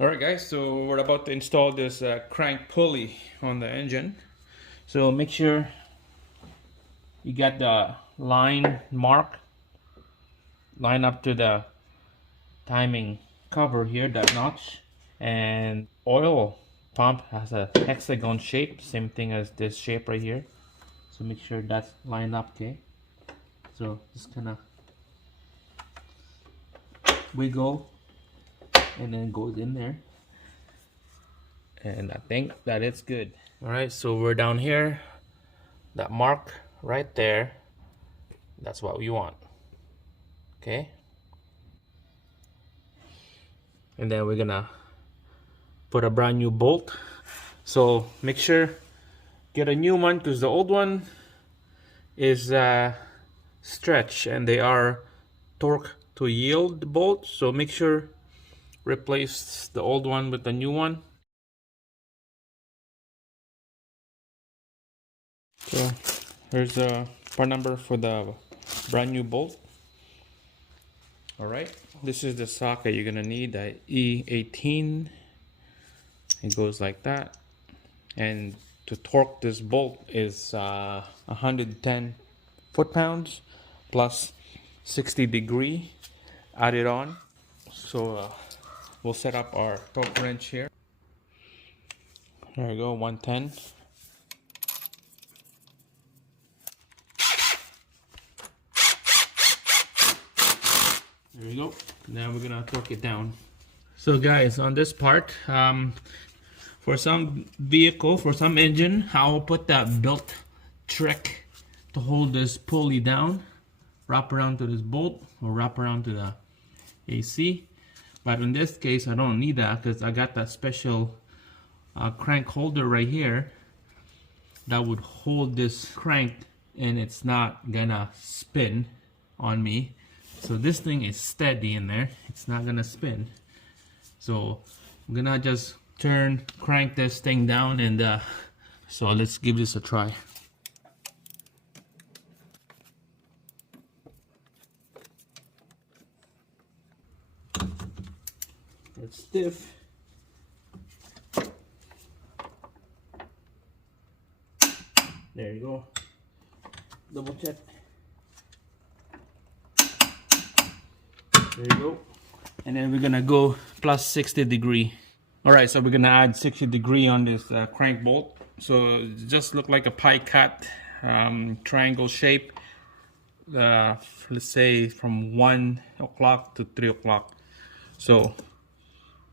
Alright guys, so we're about to install this crank pulley on the engine. So make sure you got the line mark line up to the timing cover here, that notch. And oil pump has a hexagon shape, same thing as this shape right here. So make sure that's lined up, okay? So just kind of wiggle and then goes in there. And I think that it's good. Alright, so we're down here. That mark right there, that's what we want. Okay? And then we're gonna put a brand new bolt. So make sure get a new one, because the old one is stretch and they are torque to yield bolts. So make sure replace the old one with the new one. So here's a part number for the brand new bolt. Alright, this is the socket you're gonna need, the E18. It goes like that. And to torque this bolt is 110 foot-pounds plus 60 degree added on. So we'll set up our torque wrench here. There we go, 110. There we go. Now we're gonna torque it down. So guys, on this part, for some vehicle, for some engine, I'll put that belt trick to hold this pulley down, wrap around to this bolt or wrap around to the AC. But in this case, I don't need that because I got that special crank holder right here that would hold this crank and it's not gonna spin on me. So this thing is steady in there, it's not gonna spin. So I'm gonna just crank this thing down, and so let's give this a try. It's stiff. There you go. Double check. There you go. And then we're gonna go plus 60 degree. Alright, so we're gonna add 60 degree on this crank bolt. So it just look like a pie cut, triangle shape. Let's say from 1 o'clock to 3 o'clock. So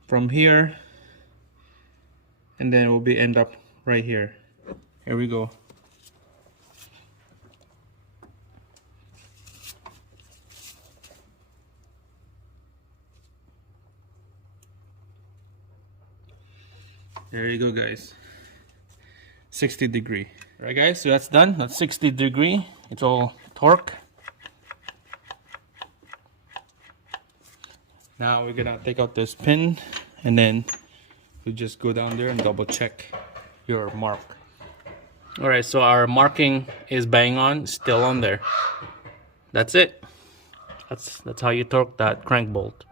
from here, and then it will be end up right here. Here we go. There you go, guys. 60 degree. All right, guys, so that's done. That's 60 degree. It's all torque. Now we're gonna take out this pin, and then we just go down there and double check your mark. All right, so our marking is bang on, still on there. That's it. That's how you torque that crank bolt.